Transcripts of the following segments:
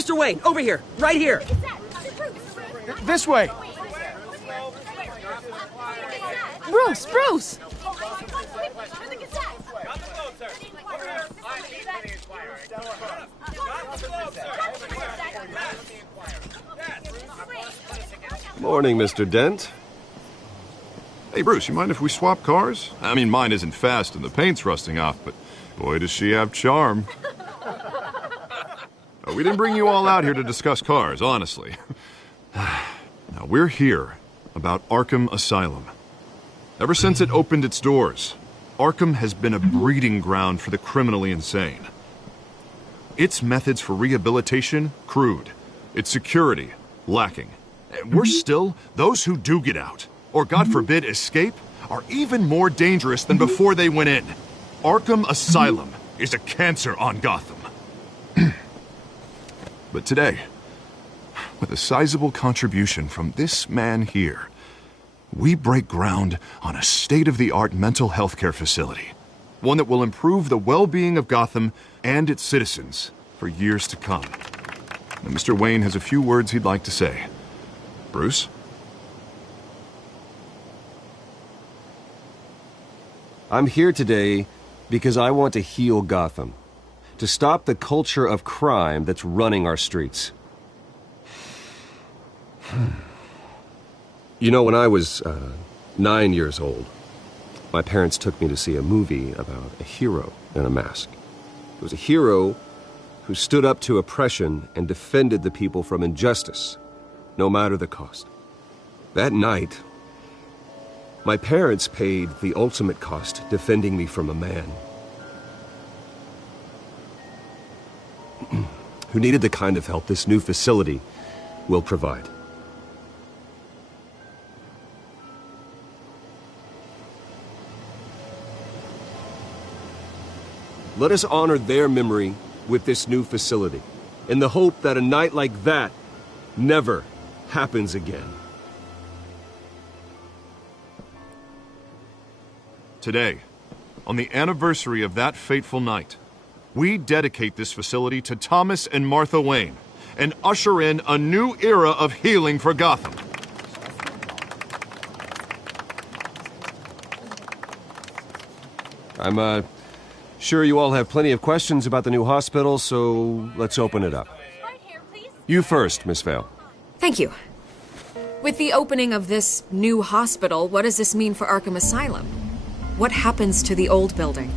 Mr. Wayne, over here, right here. This way. Bruce! Morning, Mr. Dent. Hey, Bruce, you mind if we swap cars? I mean, mine isn't fast and the paint's rusting off, but boy, does she have charm. We didn't bring you all out here to discuss cars, honestly. Now, we're here about Arkham Asylum. Ever since it opened its doors, Arkham has been a breeding ground for the criminally insane. Its methods for rehabilitation, crude. Its security, lacking. And worse still, those who do get out, or God forbid escape, are even more dangerous than before they went in. Arkham Asylum is a cancer on Gotham. But today, with a sizable contribution from this man here, we break ground on a state-of-the-art mental health care facility. One that will improve the well-being of Gotham and its citizens for years to come. Now, Mr. Wayne has a few words he'd like to say. Bruce? I'm here today because I want to heal Gotham. To stop the culture of crime that's running our streets. You know, when I was 9 years old, my parents took me to see a movie about a hero in a mask. It was a hero who stood up to oppression and defended the people from injustice, no matter the cost. That night, my parents paid the ultimate cost defending me from a man who needed the kind of help this new facility will provide. Let us honor their memory with this new facility, in the hope that a night like that never happens again. Today, on the anniversary of that fateful night, we dedicate this facility to Thomas and Martha Wayne and usher in a new era of healing for Gotham. I'm sure you all have plenty of questions about the new hospital, so let's open it up. You first, Miss Vale. Thank you. With the opening of this new hospital, what does this mean for Arkham Asylum? What happens to the old building?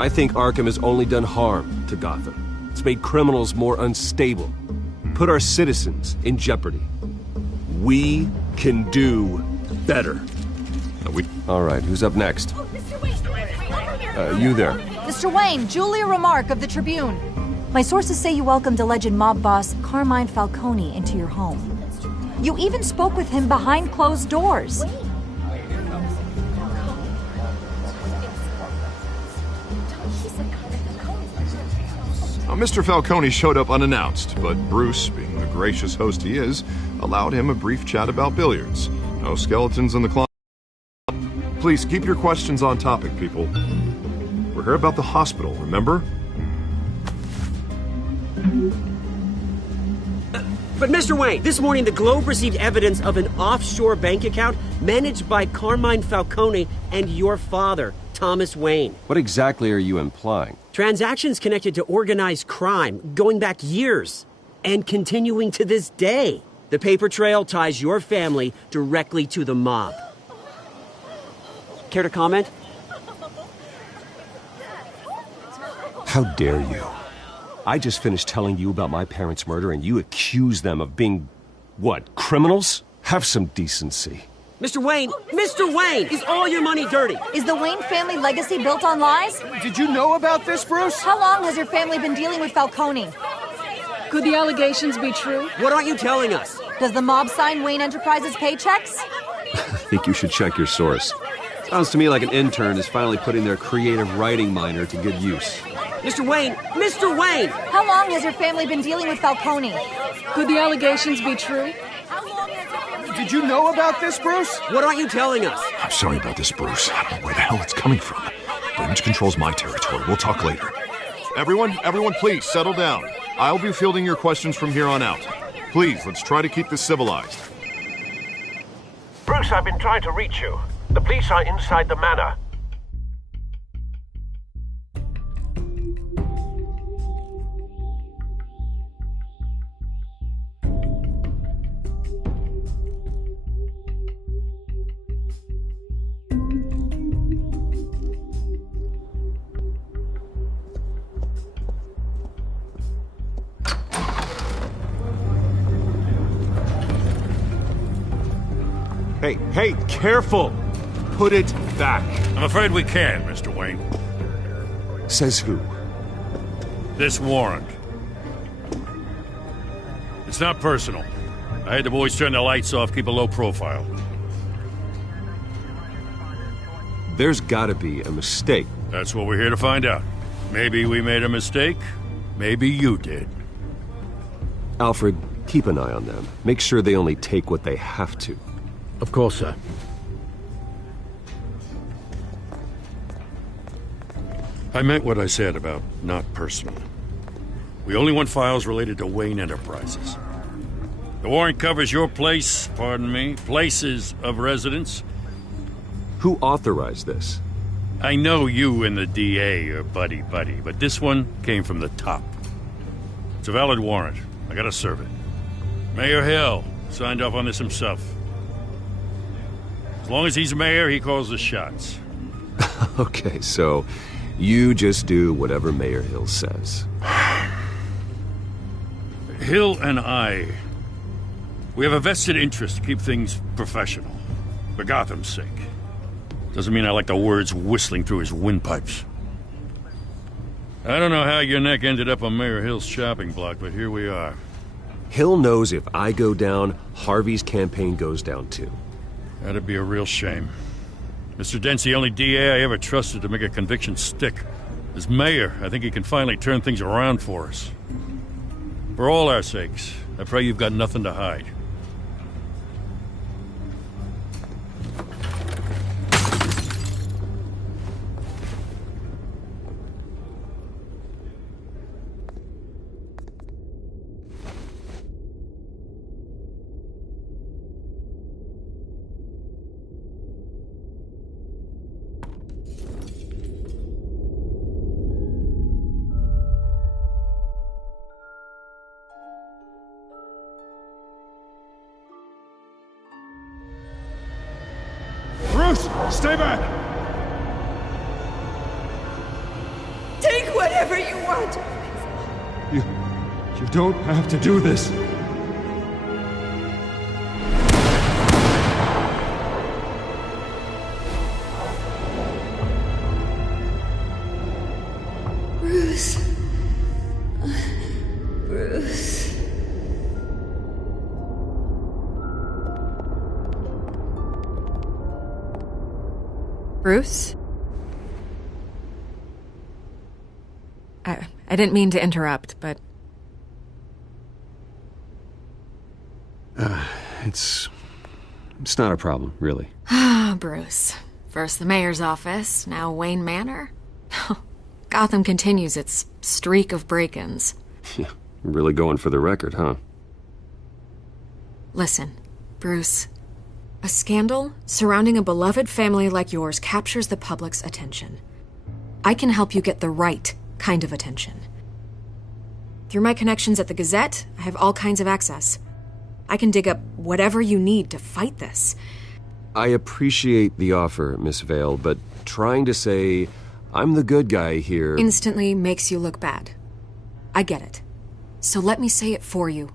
I think Arkham has only done harm to Gotham. It's made criminals more unstable, put our citizens in jeopardy. We can do better. All right, who's up next? You there. Mr. Wayne, Julia Remark of the Tribune. My sources say you welcomed alleged mob boss Carmine Falcone into your home. You even spoke with him behind closed doors. Mr. Falcone showed up unannounced, but Bruce, being the gracious host he is, allowed him a brief chat about billiards. No skeletons in the closet. Please keep your questions on topic, people. We're here about the hospital, remember? But Mr. Wayne, this morning the Globe received evidence of an offshore bank account managed by Carmine Falcone and your father, Thomas Wayne. What exactly are you implying? Transactions connected to organized crime going back years and continuing to this day. The paper trail ties your family directly to the mob. Care to comment? How dare you? I just finished telling you about my parents' murder and you accuse them of being, what, criminals? Have some decency. Mr. Wayne, is all your money dirty? Is the Wayne family legacy built on lies? Did you know about this, Bruce? How long has your family been dealing with Falcone? Could the allegations be true? What aren't you telling us? Does the mob sign Wayne Enterprises paychecks? I think you should check your source. Sounds to me like an intern is finally putting their creative writing minor to good use. Mr. Wayne! How long has your family been dealing with Falcone? Could the allegations be true? Did you know about this, Bruce? What aren't you telling us? I'm sorry about this, Bruce. I don't know where the hell it's coming from. Damage control's my territory. We'll talk later. Everyone, please, settle down. I'll be fielding your questions from here on out. Please, let's try to keep this civilized. Bruce, I've been trying to reach you. The police are inside the manor. Hey, careful! Put it back. I'm afraid we can't, Mr. Wayne. Says who? This warrant. It's not personal. I had the boys turn the lights off, keep a low profile. There's gotta be a mistake. That's what we're here to find out. Maybe we made a mistake. Maybe you did. Alfred, keep an eye on them. Make sure they only take what they have to. Of course, sir. I meant what I said about not personal. We only want files related to Wayne Enterprises. The warrant covers your place, pardon me, places of residence. Who authorized this? I know you and the DA are buddy-buddy, but this one came from the top. It's a valid warrant. I gotta serve it. Mayor Hill signed off on this himself. As long as he's mayor, he calls the shots. Okay, so you just do whatever Mayor Hill says. Hill and we have a vested interest to keep things professional. For Gotham's sake. Doesn't mean I like the words whistling through his windpipes. I don't know how your neck ended up on Mayor Hill's shopping block, but here we are. Hill knows if I go down, Harvey's campaign goes down too. That'd be a real shame. Mr. Dent's the only DA I ever trusted to make a conviction stick. As mayor, I think he can finally turn things around for us. For all our sakes, I pray you've got nothing to hide. Stay back! Take whatever you want! You don't have to do this. Bruce. Bruce. Bruce? I didn't mean to interrupt, but... It's not a problem, really. Ah, Bruce. First the mayor's office, now Wayne Manor. Gotham continues its streak of break-ins. Yeah, really going for the record, huh? Listen, Bruce. A scandal surrounding a beloved family like yours captures the public's attention. I can help you get the right kind of attention. Through my connections at the Gazette, I have all kinds of access. I can dig up whatever you need to fight this. I appreciate the offer, Miss Vale, but trying to say I'm the good guy here... instantly makes you look bad. I get it. So let me say it for you.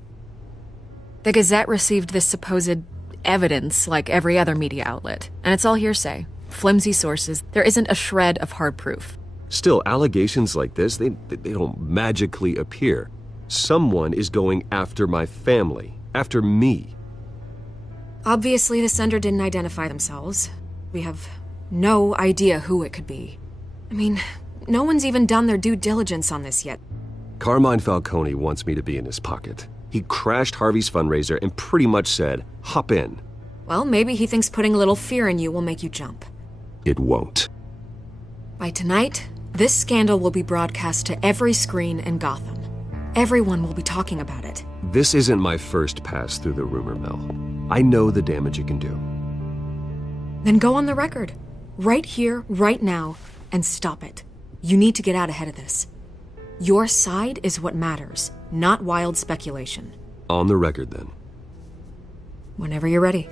The Gazette received this supposed evidence like every other media outlet, and it's all hearsay. Flimsy sources. There isn't a shred of hard proof. Still, allegations like this, they don't magically appear. Someone is going after my family. After me. Obviously, the sender didn't identify themselves. We have no idea who it could be. I mean, no one's even done their due diligence on this yet. Carmine Falcone wants me to be in his pocket. He crashed Harvey's fundraiser and pretty much said, hop in. Well, maybe he thinks putting a little fear in you will make you jump. It won't. By tonight, This scandal will be broadcast to every screen in Gotham. Everyone will be talking about it. This isn't my first pass through the rumor mill. I know the damage it can do. Then go on the record. Right here, right now, and stop it. You need to get out ahead of this. Your side is what matters, not wild speculation. On the record, then. Whenever you're ready.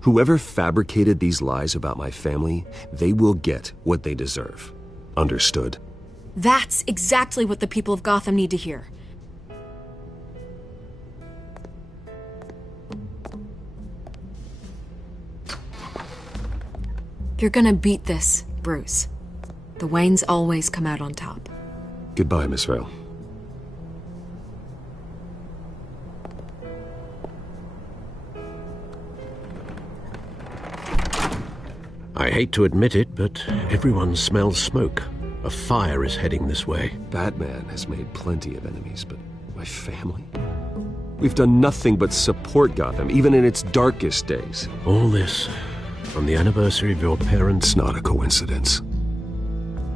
Whoever fabricated these lies about my family, they will get what they deserve. Understood? That's exactly what the people of Gotham need to hear. You're gonna beat this, Bruce. The Waynes always come out on top. Goodbye, Miss Vale. I hate to admit it, but everyone smells smoke. A fire is heading this way. Batman has made plenty of enemies, but my family? We've done nothing but support Gotham, even in its darkest days. All this on the anniversary of your parents' Not a coincidence.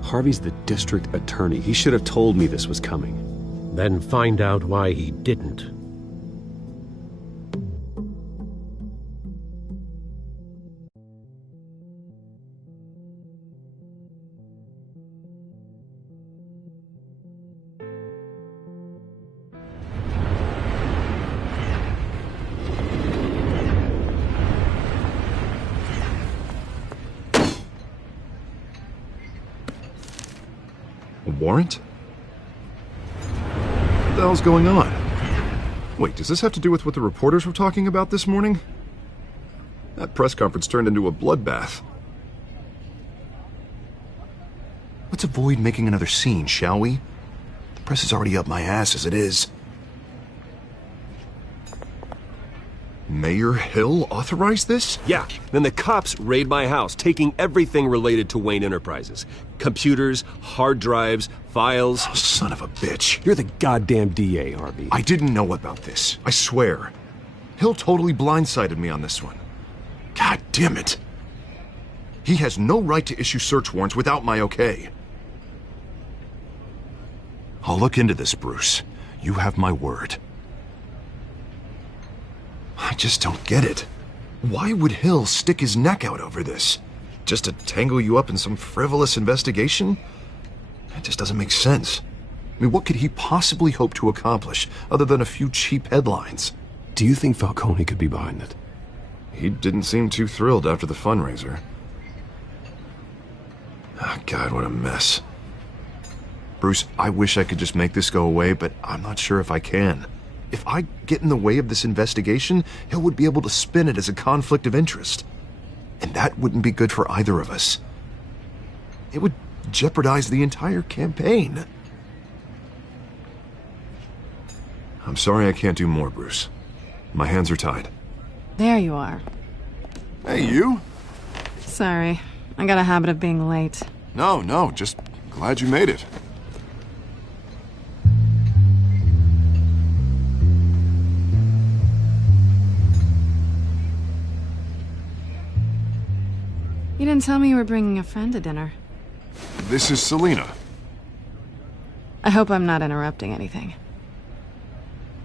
Harvey's the district attorney. He should have told me this was coming. Then find out why he didn't. A warrant? What the hell's going on? Wait, does this have to do with what the reporters were talking about this morning? That press conference turned into a bloodbath. Let's avoid making another scene, shall we? The press is already up my ass as it is. Mayor Hill authorized this? Yeah, then the cops raid my house, taking everything related to Wayne Enterprises. Computers, hard drives, files. Oh, son of a bitch. You're the goddamn DA, Harvey. I didn't know about this. I swear. Hill totally blindsided me on this one. God damn it. He has no right to issue search warrants without my okay. I'll look into this, Bruce. You have my word. I just don't get it. Why would Hill stick his neck out over this? Just to tangle you up in some frivolous investigation? That just doesn't make sense. I mean, what could he possibly hope to accomplish other than a few cheap headlines? Do you think Falcone could be behind it? He didn't seem too thrilled after the fundraiser. Oh, God, what a mess. Bruce, I wish I could just make this go away, but I'm not sure if I can. If I get in the way of this investigation, Hill would be able to spin it as a conflict of interest. And that wouldn't be good for either of us. It would jeopardize the entire campaign. I'm sorry I can't do more, Bruce. My hands are tied. There you are. Hey, you? Sorry, I got a habit of being late. No, just glad you made it. You didn't tell me you were bringing a friend to dinner. This is Selina. I hope I'm not interrupting anything.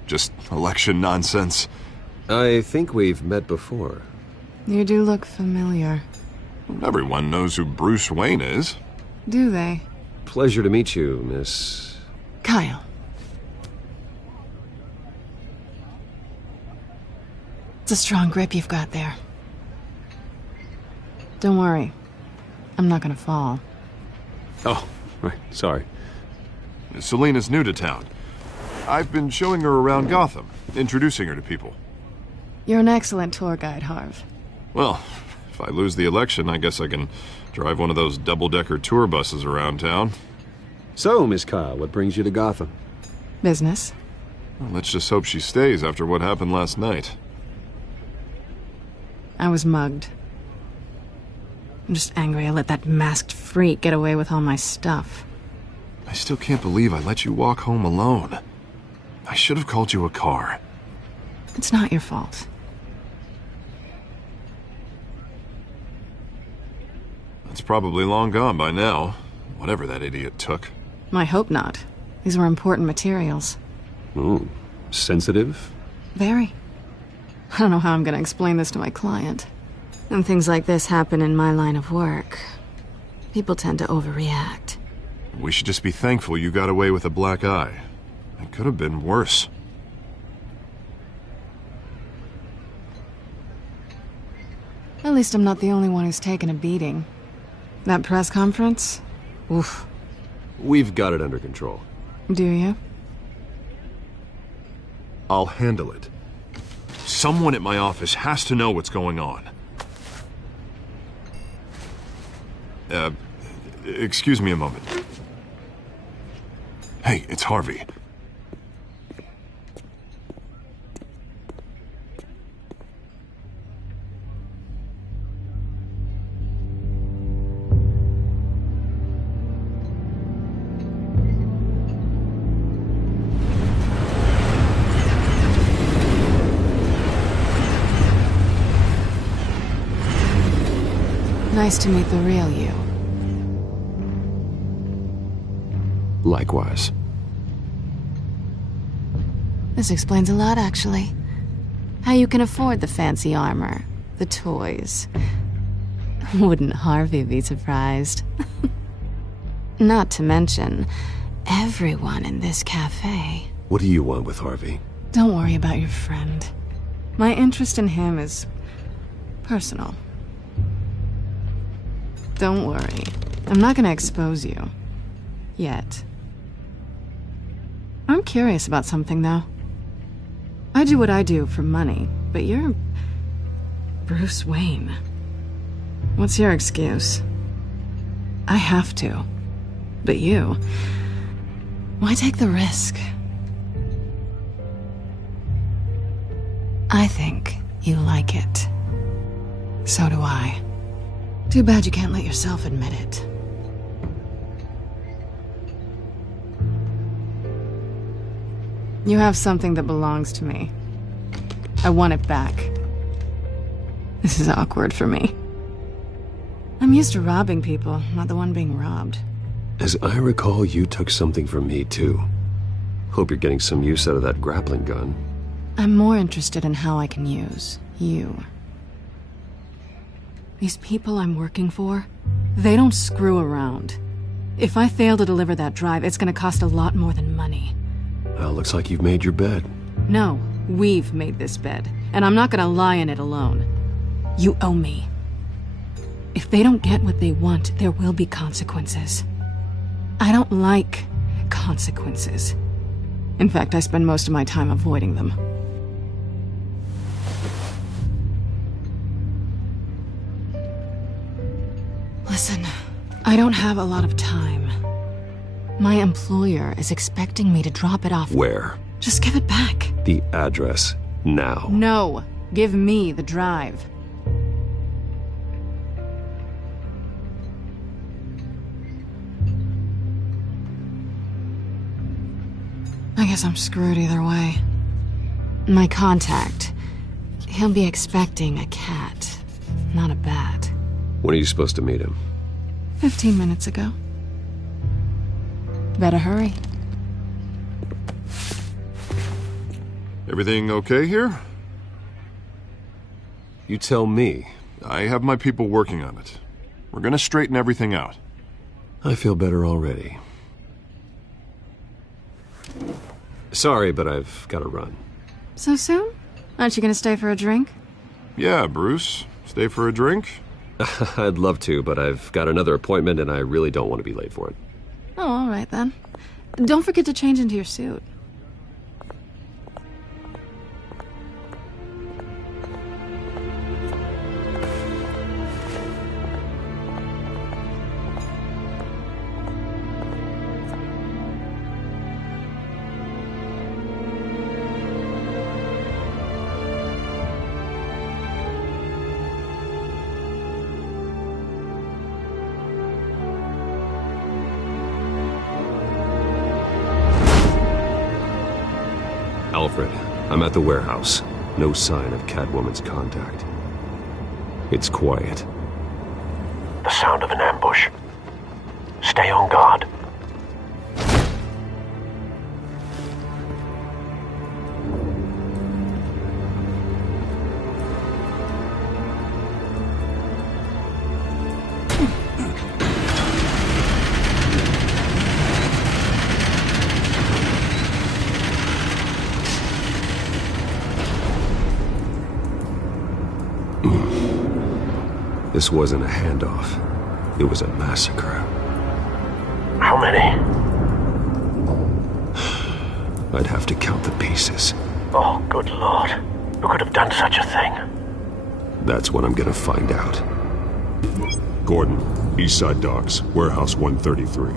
Just election nonsense. I think we've met before. You do look familiar. Everyone knows who Bruce Wayne is. Do they? Pleasure to meet you, Miss... Kyle. It's a strong grip you've got there. Don't worry. I'm not gonna fall. Oh, right, sorry. Selina's new to town. I've been showing her around Gotham, introducing her to people. You're an excellent tour guide, Harv. Well, if I lose the election, I guess I can drive one of those double-decker tour buses around town. So, Miss Kyle, what brings you to Gotham? Business. Well, let's just hope she stays after what happened last night. I was mugged. I'm just angry I let that masked freak get away with all my stuff. I still can't believe I let you walk home alone. I should have called you a car. It's not your fault. It's probably long gone by now, whatever that idiot took. I hope not. These were important materials. Ooh, sensitive? Very. I don't know how I'm gonna explain this to my client. When things like this happen in my line of work, people tend to overreact. We should just be thankful you got away with a black eye. It could have been worse. At least I'm not the only one who's taken a beating. That press conference? Oof. We've got it under control. Do you? I'll handle it. Someone at my office has to know what's going on. Excuse me a moment. Hey, it's Harvey. Nice to meet the real you. Likewise. This explains a lot, actually. How you can afford the fancy armor, the toys. Wouldn't Harvey be surprised? Not to mention, everyone in this cafe. What do you want with Harvey? Don't worry about your friend. My interest in him is personal. Don't worry. I'm not gonna expose you. Yet. I'm curious about something, though. I do what I do for money, but you're Bruce Wayne. What's your excuse? I have to. But you... why take the risk? I think you like it. So do I. Too bad you can't let yourself admit it. You have something that belongs to me. I want it back. This is awkward for me. I'm used to robbing people, not the one being robbed. As I recall, you took something from me, too. Hope you're getting some use out of that grappling gun. I'm more interested in how I can use you. These people I'm working for, they don't screw around. If I fail to deliver that drive, it's gonna cost a lot more than money. Well, looks like you've made your bed. No, we've made this bed, and I'm not gonna lie in it alone. You owe me. If they don't get what they want, there will be consequences. I don't like consequences. In fact, I spend most of my time avoiding them. Listen, I don't have a lot of time. My employer is expecting me to drop it off. Where? Just give it back. The address, now. No, give me the drive. I guess I'm screwed either way. My contact, he'll be expecting a cat, not a bat. When are you supposed to meet him? 15 minutes ago. Better hurry. Everything okay here? You tell me. I have my people working on it. We're gonna straighten everything out. I feel better already. Sorry, but I've got to run. So soon? Aren't you gonna stay for a drink? Yeah, Bruce. Stay for a drink? I'd love to, but I've got another appointment and I really don't want to be late for it. Oh, all right then. Don't forget to change into your suit. Alfred, I'm at the warehouse. No sign of Catwoman's contact. It's quiet. the sound of an ambush. Stay on guard. This wasn't a handoff. It was a massacre. How many? I'd have to count the pieces. Oh, good lord. Who could have done such a thing? That's what I'm gonna find out. Gordon, Eastside Docks, Warehouse 133.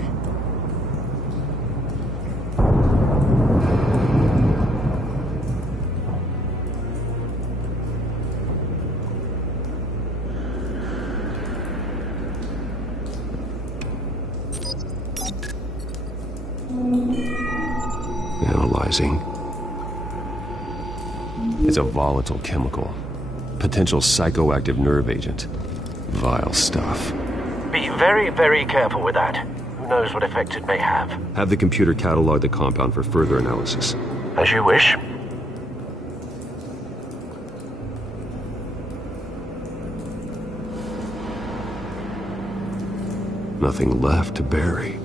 Analyzing. It's a volatile chemical. Potential psychoactive nerve agent. Vile stuff. Be very, very careful with that. Who knows what effects it may have. Have the computer catalog the compound for further analysis. As you wish. Nothing left to bury.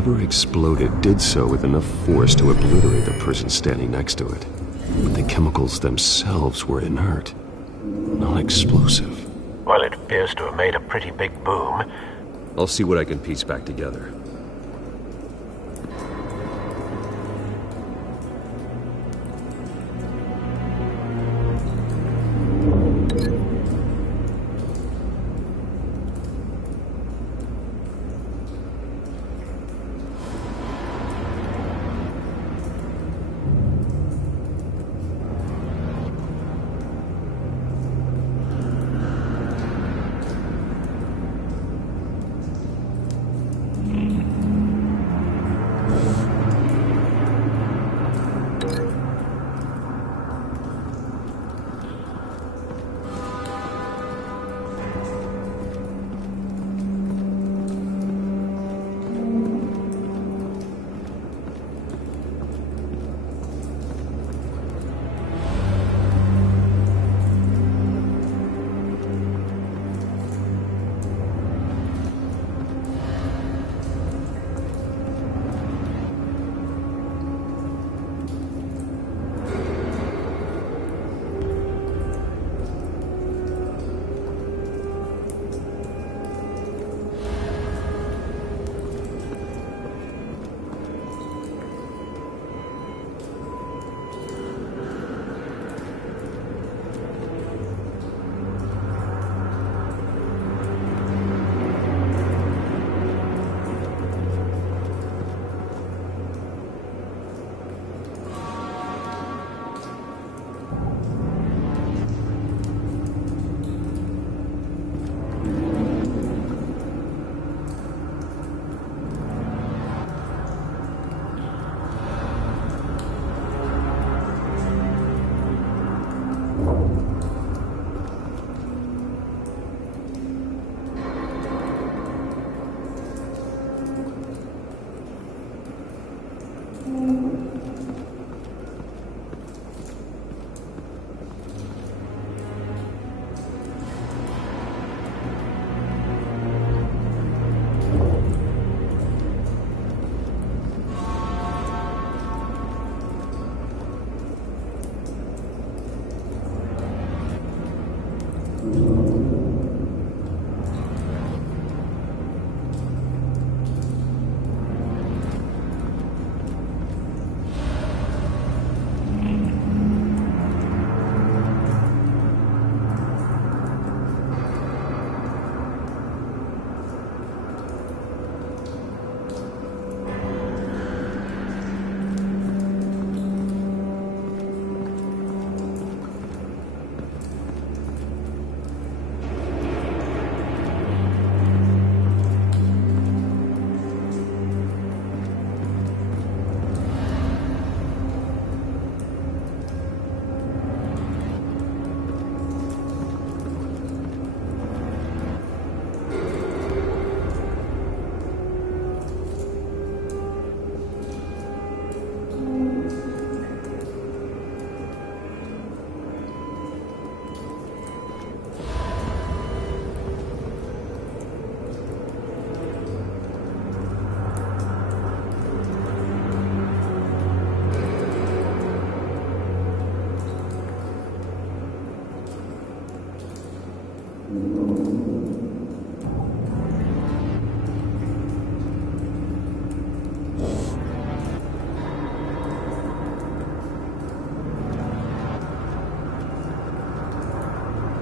whatever exploded did so with enough force to obliterate the person standing next to it. But the chemicals themselves were inert, non-explosive. Well, it appears to have made a pretty big boom. I'll see what I can piece back together.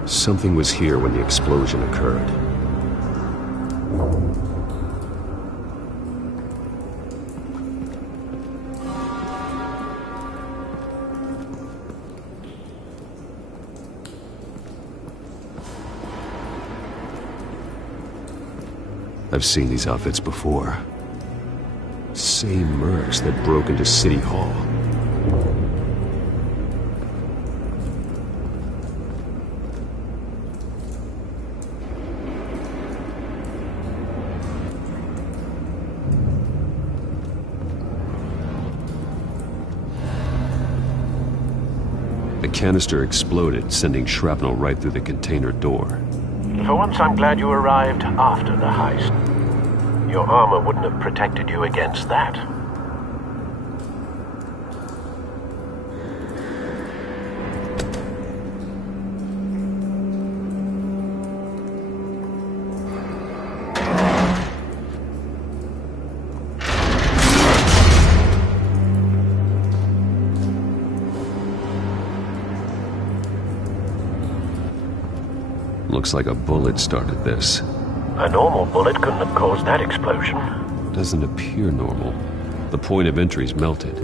Something was here when the explosion occurred. I've seen these outfits before. Same mercs that broke into City Hall. The canister exploded, sending shrapnel right through the container door. For once, I'm glad you arrived after the heist. Your armor wouldn't have protected you against that. Looks like a bullet started this. A normal bullet couldn't have caused that explosion. Doesn't appear normal. The point of entry's melted.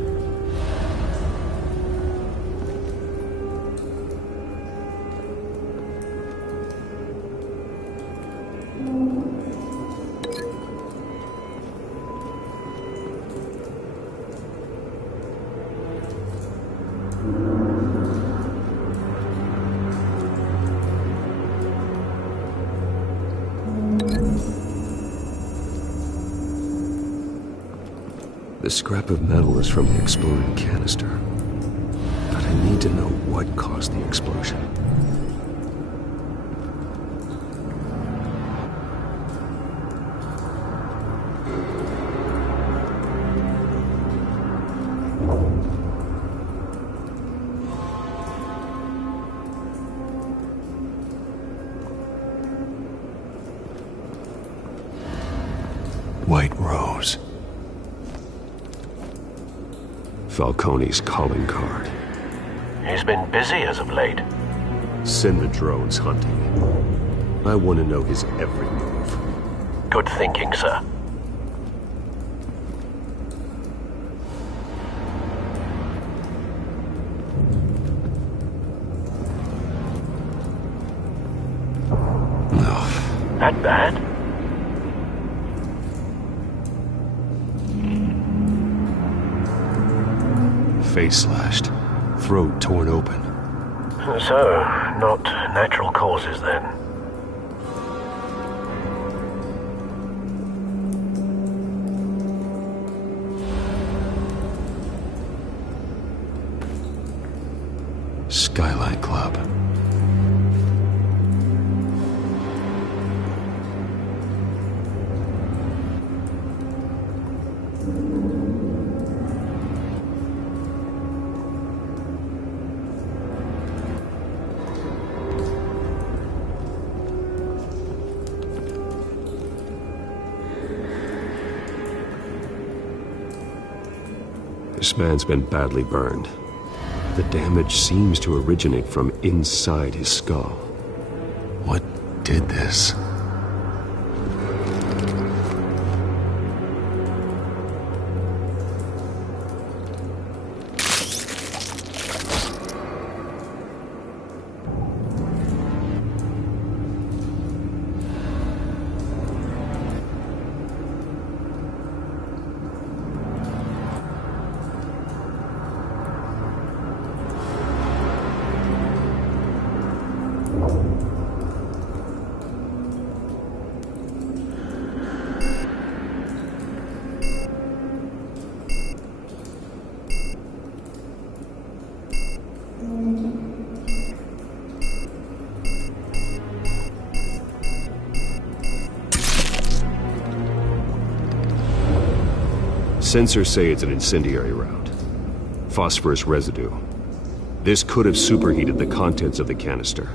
The scrap of metal is from the exploded canister. But I need to know what caused the explosion. White Rose. Falcone's calling card. He's been busy as of late. Send the drones hunting. I want to know his every move. Good thinking, sir. No. That bad? Face slashed, throat torn open. So, not natural causes then. Skyline Club. This man's been badly burned. The damage seems to originate from inside his skull. What did this? Sensors say it's an incendiary route. Phosphorus residue. This could have superheated the contents of the canister,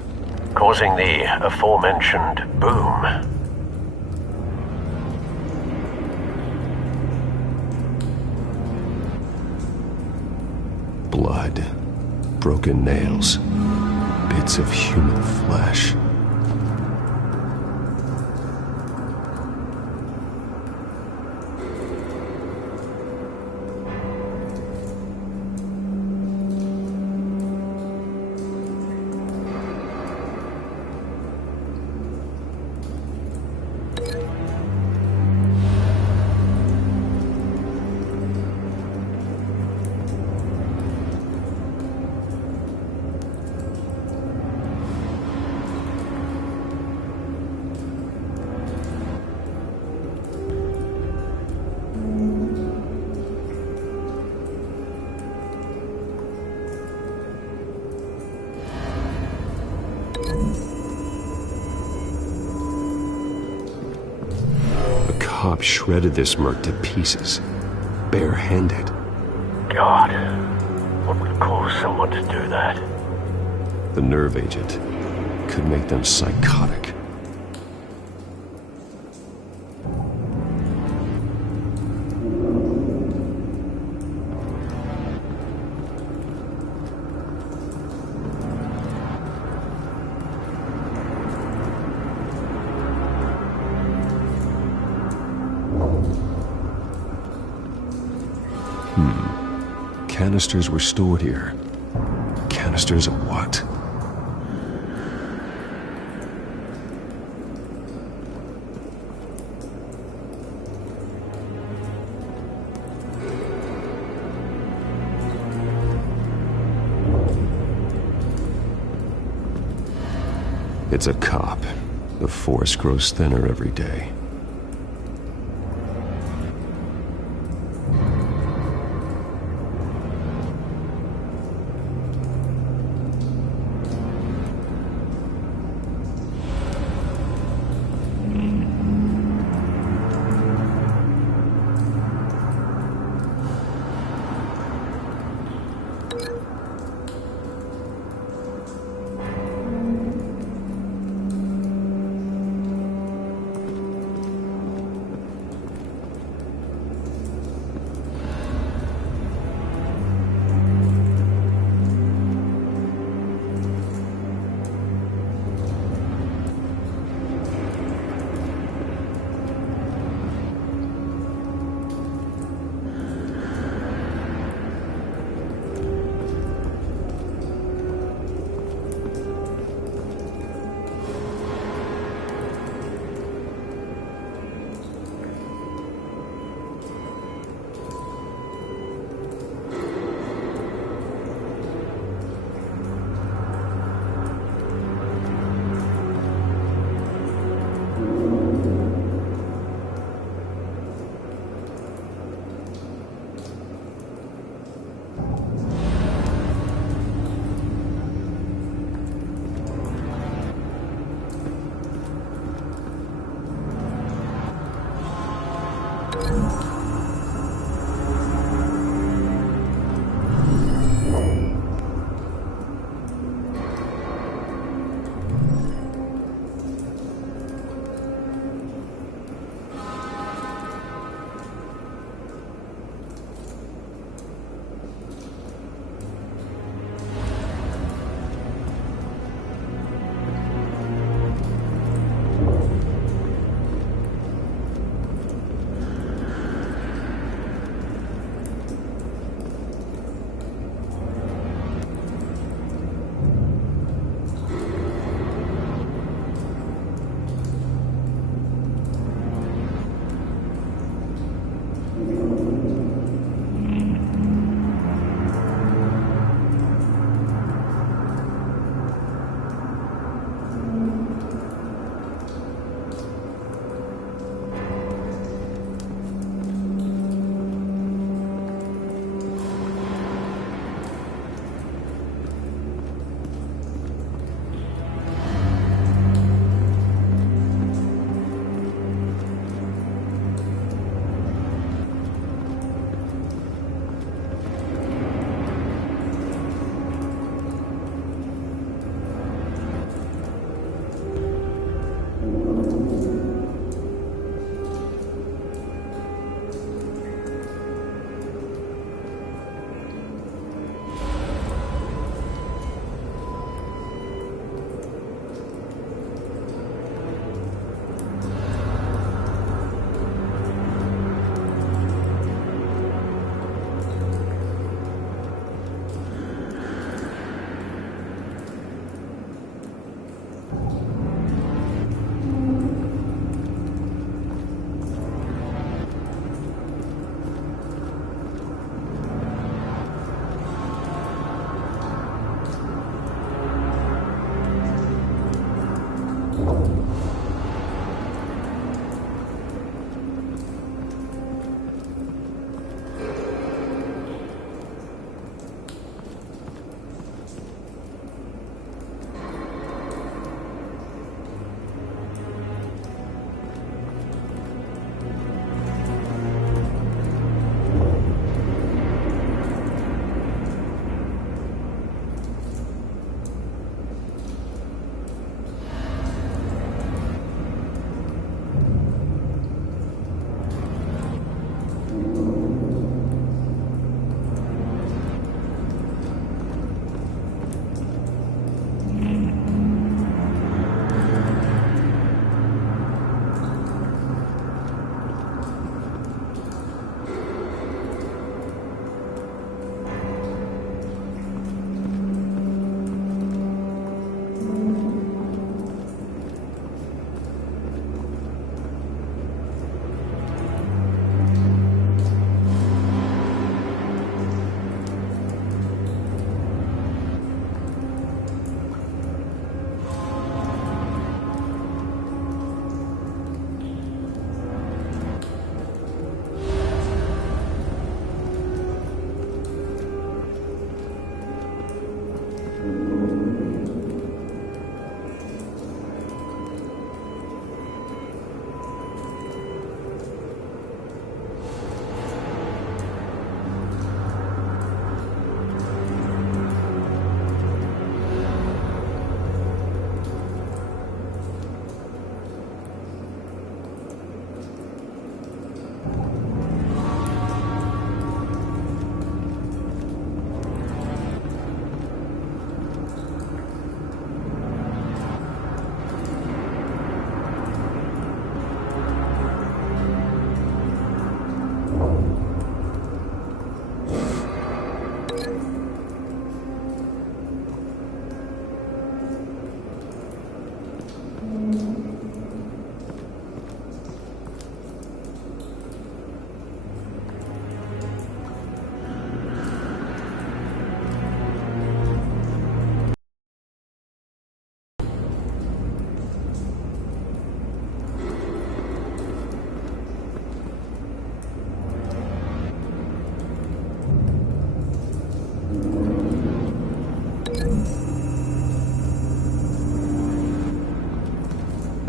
causing the aforementioned boom. Blood, broken nails, bits of human flesh. cop shredded this merc to pieces, barehanded. God, what would cause someone to do that? The nerve agent could make them psychotic. Canisters were stored here. Canisters of what? It's a cop. The force grows thinner every day.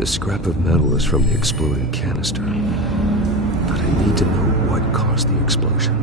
The scrap of metal is from the exploded canister. But I need to know what caused the explosion.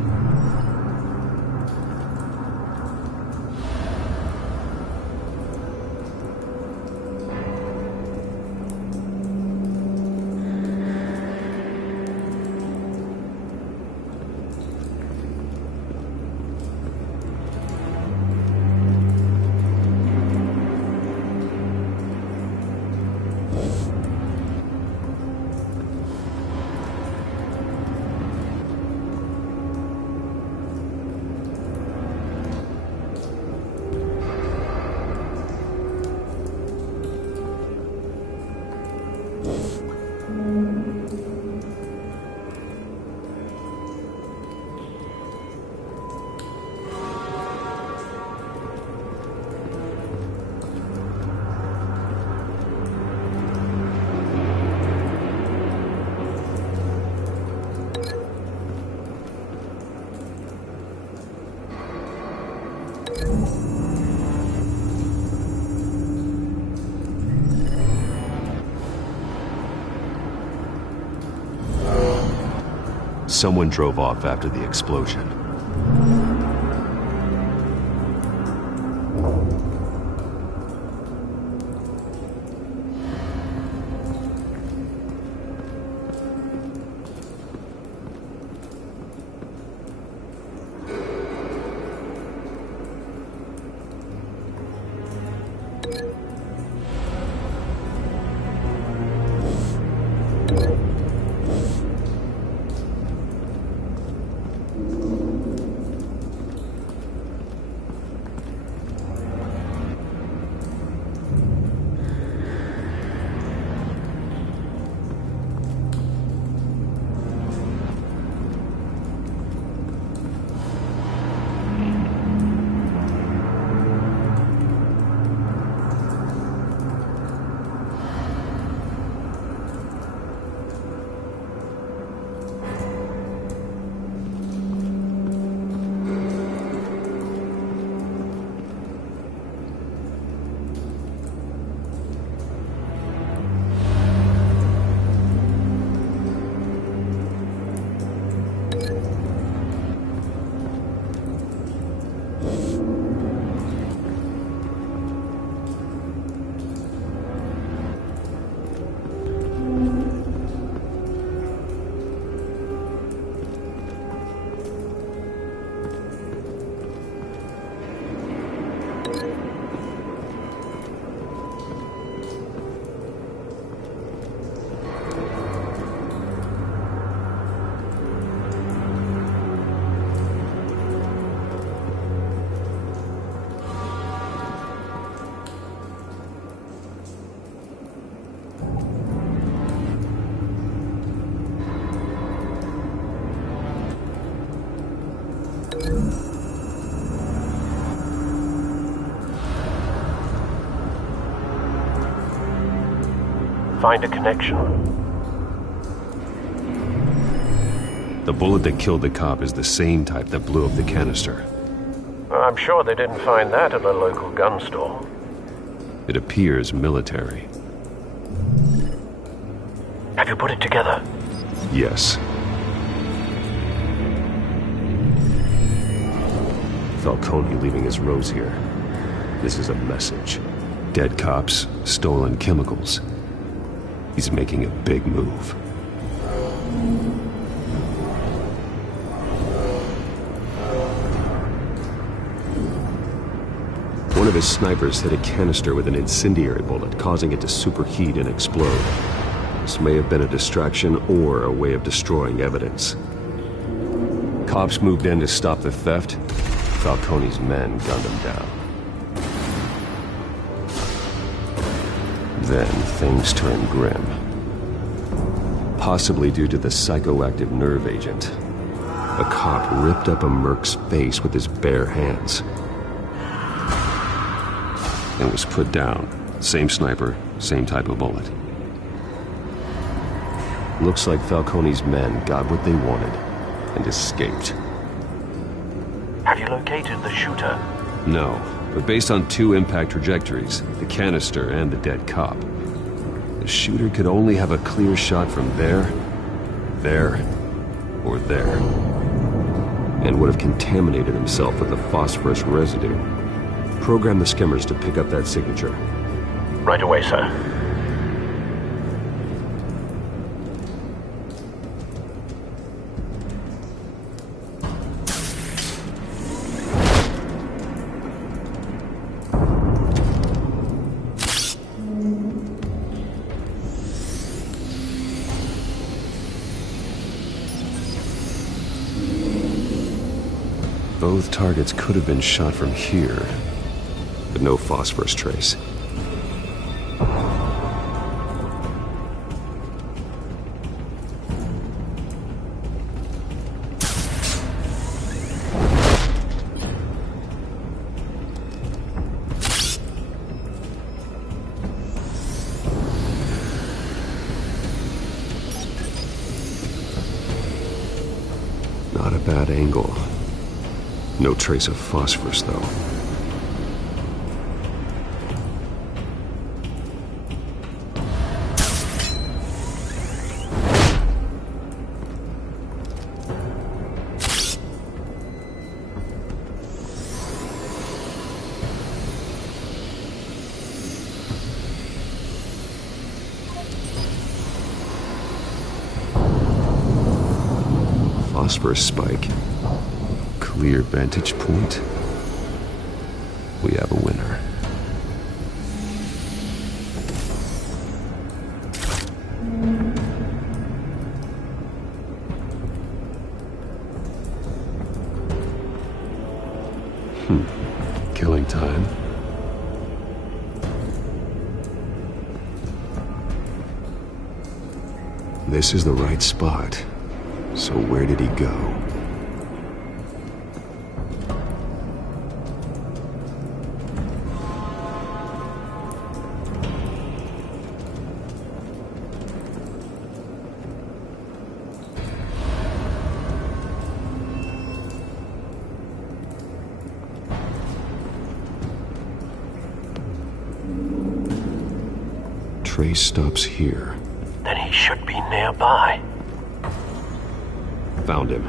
Someone drove off after the explosion. Find a connection. The bullet that killed the cop is the same type that blew up the canister. I'm sure they didn't find that at a local gun store. It appears military. Have you put it together? Yes. Falcone leaving his rose here. This is a message. Dead cops, stolen chemicals. He's making a big move. One of his snipers hit a canister with an incendiary bullet, causing it to superheat and explode. This may have been a distraction or a way of destroying evidence. Cops moved in to stop the theft. Falcone's men gunned him down. Then things turned grim. Possibly due to the psychoactive nerve agent. A cop ripped up a merc's face with his bare hands. And was put down. Same sniper, same type of bullet. Looks like Falcone's men got what they wanted and escaped. Have you located the shooter? No, but based on two impact trajectories, the canister and the dead cop, the shooter could only have a clear shot from there, or there, and would have contaminated himself with the phosphorus residue. Program the skimmers to pick up that signature. Right away, sir. Both targets could have been shot from here, but no phosphorus trace. Not a bad angle. No trace of phosphorus, though. Phosphorus spike. Clear vantage point. We have a winner. Killing time. This is the right spot. So where did he go? Trace stops here. Then he should be nearby. Found him.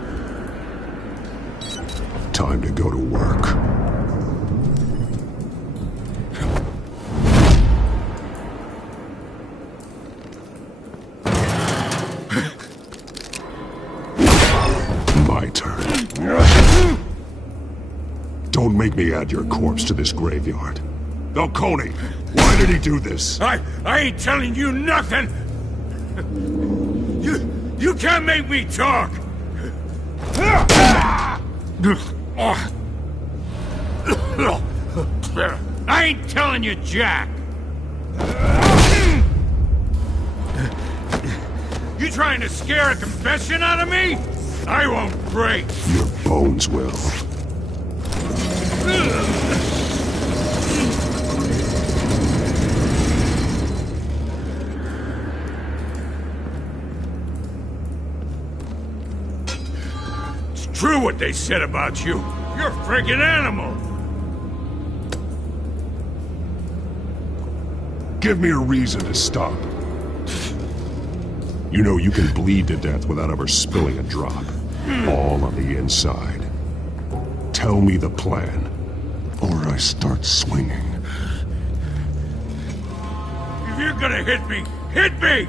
Time to go to work. My turn. Don't make me add your corpse to this graveyard. Falcone, why did he do this? I ain't telling you nothing! You can't make me talk! I ain't telling you jack! You trying to scare a confession out of me? I won't break! Your bones will. True what they said about you. You're a friggin' animal. Give me a reason to stop. You know you can bleed to death without ever spilling a drop. All on the inside. Tell me the plan, or I start swinging. If you're gonna hit me, hit me!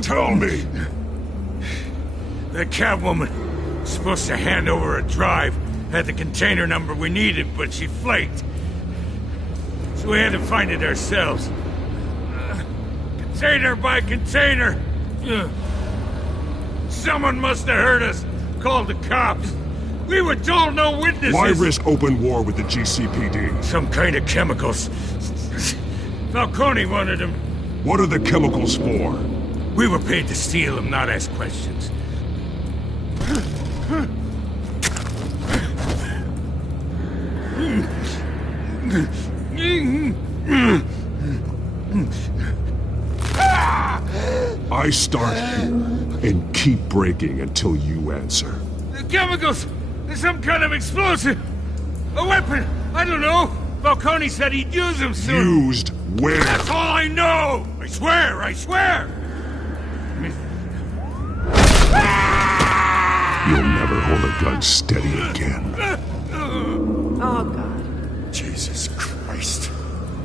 Tell me! The Catwoman was supposed to hand over a drive, had the container number we needed, but she flaked. So we had to find it ourselves. Container by container! Someone must have heard us, called the cops. We were told no witnesses! Why risk open war with the GCPD? Some kind of chemicals. Falcone wanted them. What are the chemicals for? We were paid to steal them, not ask questions. I start here and keep breaking until you answer. The Chemicals! There's some kind of explosive! A weapon! I don't know! Falcone said he'd use them soon! Used where? That's all I know! I swear! I swear! You'll never hold a gun steady again. Oh, God. Jesus Christ.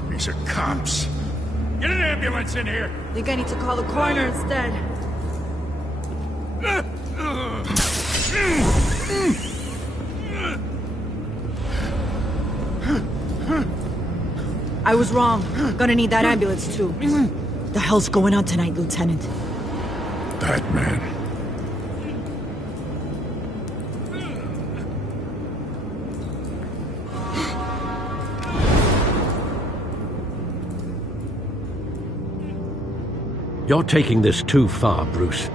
These are cops. Get an ambulance in here! Think I need to call the coroner instead. I was wrong. Gonna need that ambulance, too. The hell's going on tonight, Lieutenant? That man. You're taking this too far, Bruce.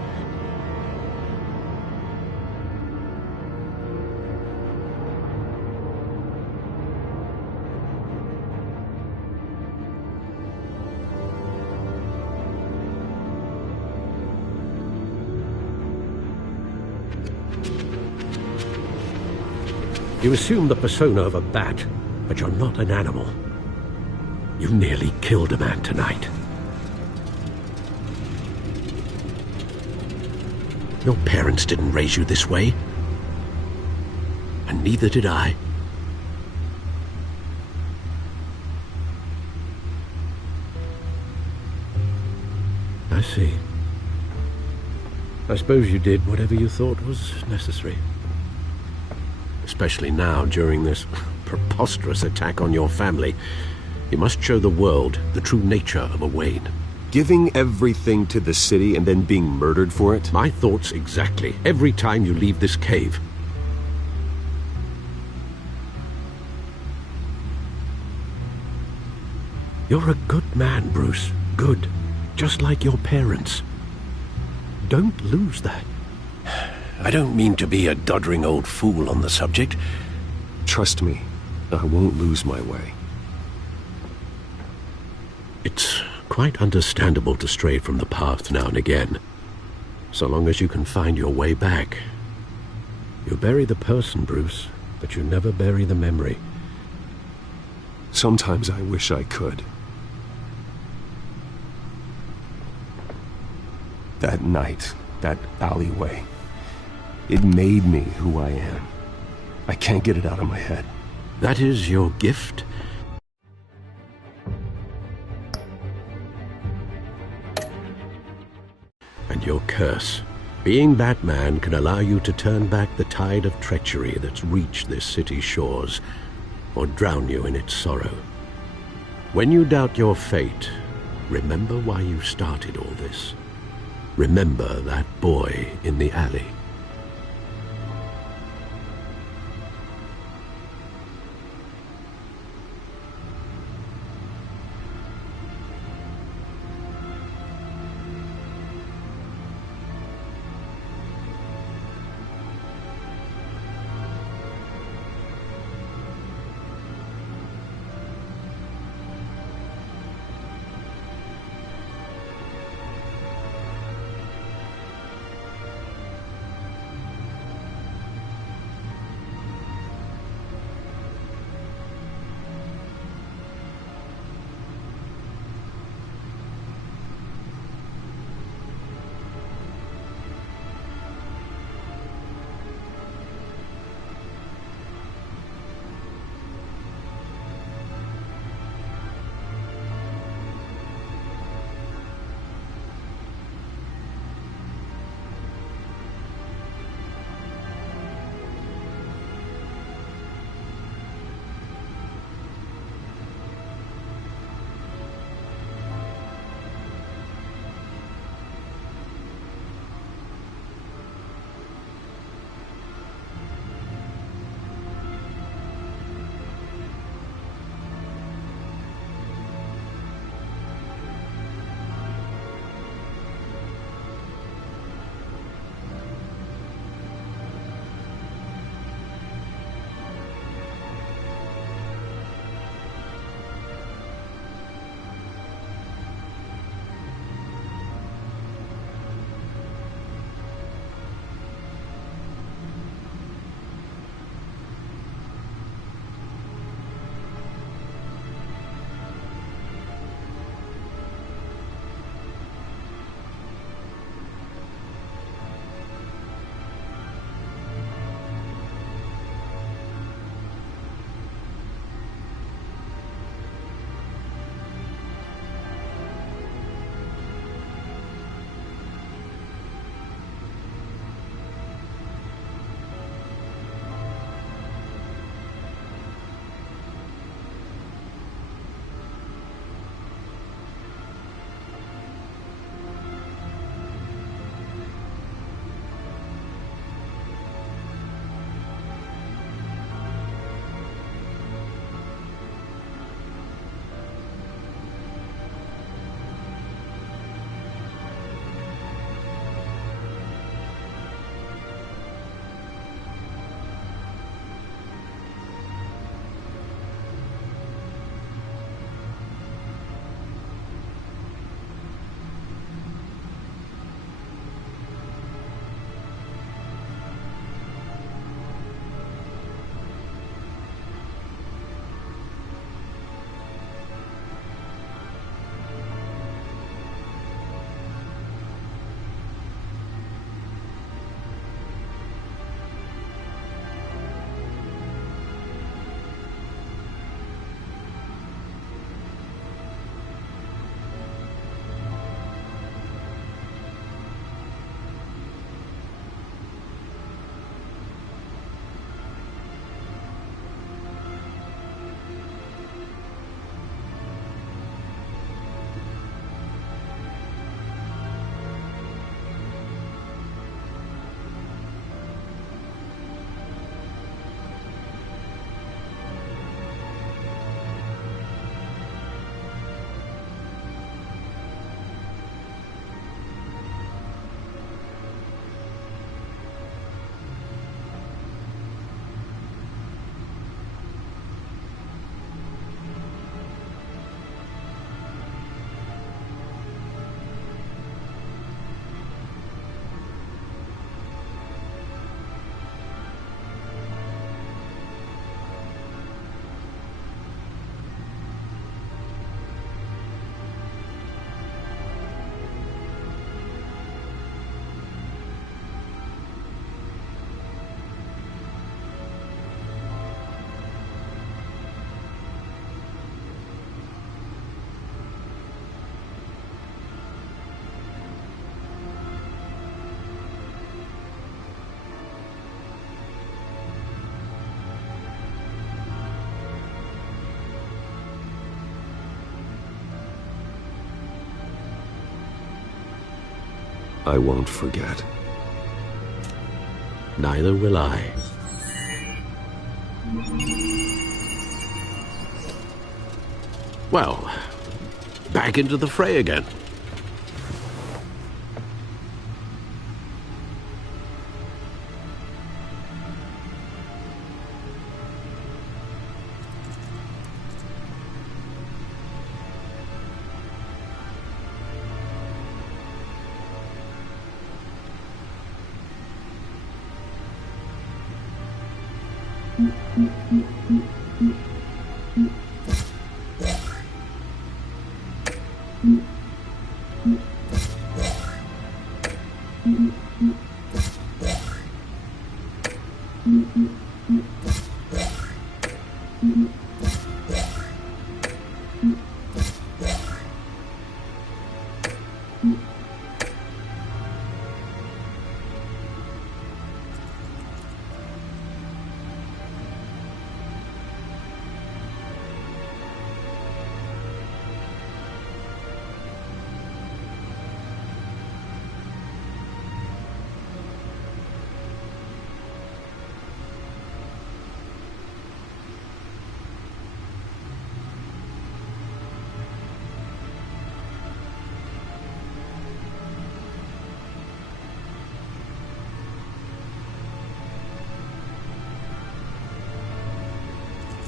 You assume the persona of a bat, but you're not an animal. You nearly killed a man tonight. Your parents didn't raise you this way. And neither did I. I see. I suppose you did whatever you thought was necessary. Especially now, during this preposterous attack on your family. You must show the world the true nature of a Wayne. Giving everything to the city and then being murdered for it? My thoughts exactly. Every time you leave this cave. You're a good man, Bruce. Good. Just like your parents. Don't lose that. I don't mean to be a doddering old fool on the subject. Trust me, I won't lose my way. It's quite understandable to stray from the path now and again, so long as you can find your way back. You bury the person, Bruce, but you never bury the memory. Sometimes I wish I could. That night, that alleyway, it made me who I am. I can't get it out of my head. That is your gift? And your curse. Being Batman can allow you to turn back the tide of treachery that's reached this city's shores, or drown you in its sorrow. When you doubt your fate, remember why you started all this. Remember that boy in the alley. I won't forget. Neither will I. Well, back into the fray again.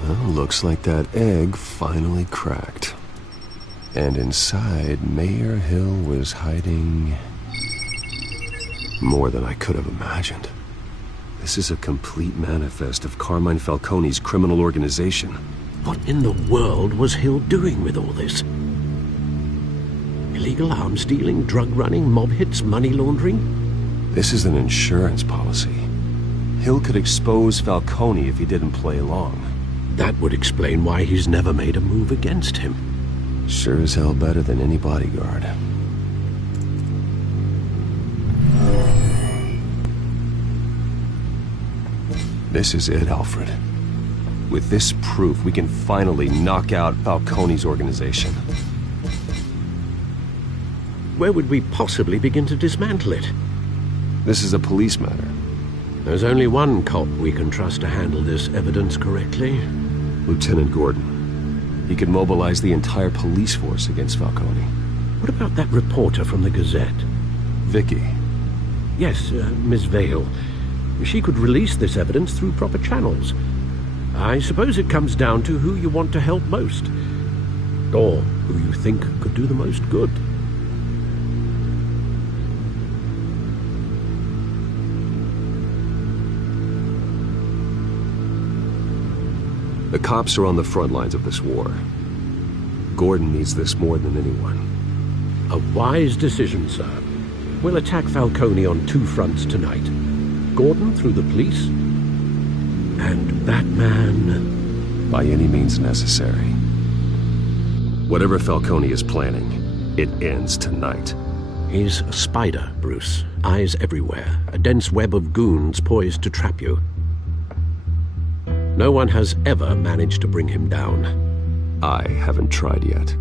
Well, looks like that egg finally cracked. And inside, Mayor Hill was hiding more than I could have imagined. This is a complete manifest of Carmine Falcone's criminal organization. What in the world was Hill doing with all this? Illegal arms dealing, drug running, mob hits, money laundering? This is an insurance policy. Hill could expose Falcone if he didn't play along. That would explain why he's never made a move against him. Sure as hell better than any bodyguard. This is it, Alfred. With this proof, we can finally knock out Falcone's organization. Where would we possibly begin to dismantle it? This is a police matter. There's only one cop we can trust to handle this evidence correctly. Lieutenant Gordon. He could mobilize the entire police force against Falcone. What about that reporter from the Gazette? Vicky. Yes, Miss Vale. She could release this evidence through proper channels. I suppose it comes down to who you want to help most. Or who you think could do the most good. The cops are on the front lines of this war. Gordon needs this more than anyone. A wise decision, sir. We'll attack Falcone on two fronts tonight. Gordon through the police, and that man... by any means necessary. Whatever Falcone is planning, it ends tonight. He's a spider, Bruce. Eyes everywhere. A dense web of goons poised to trap you. No one has ever managed to bring him down. I haven't tried yet.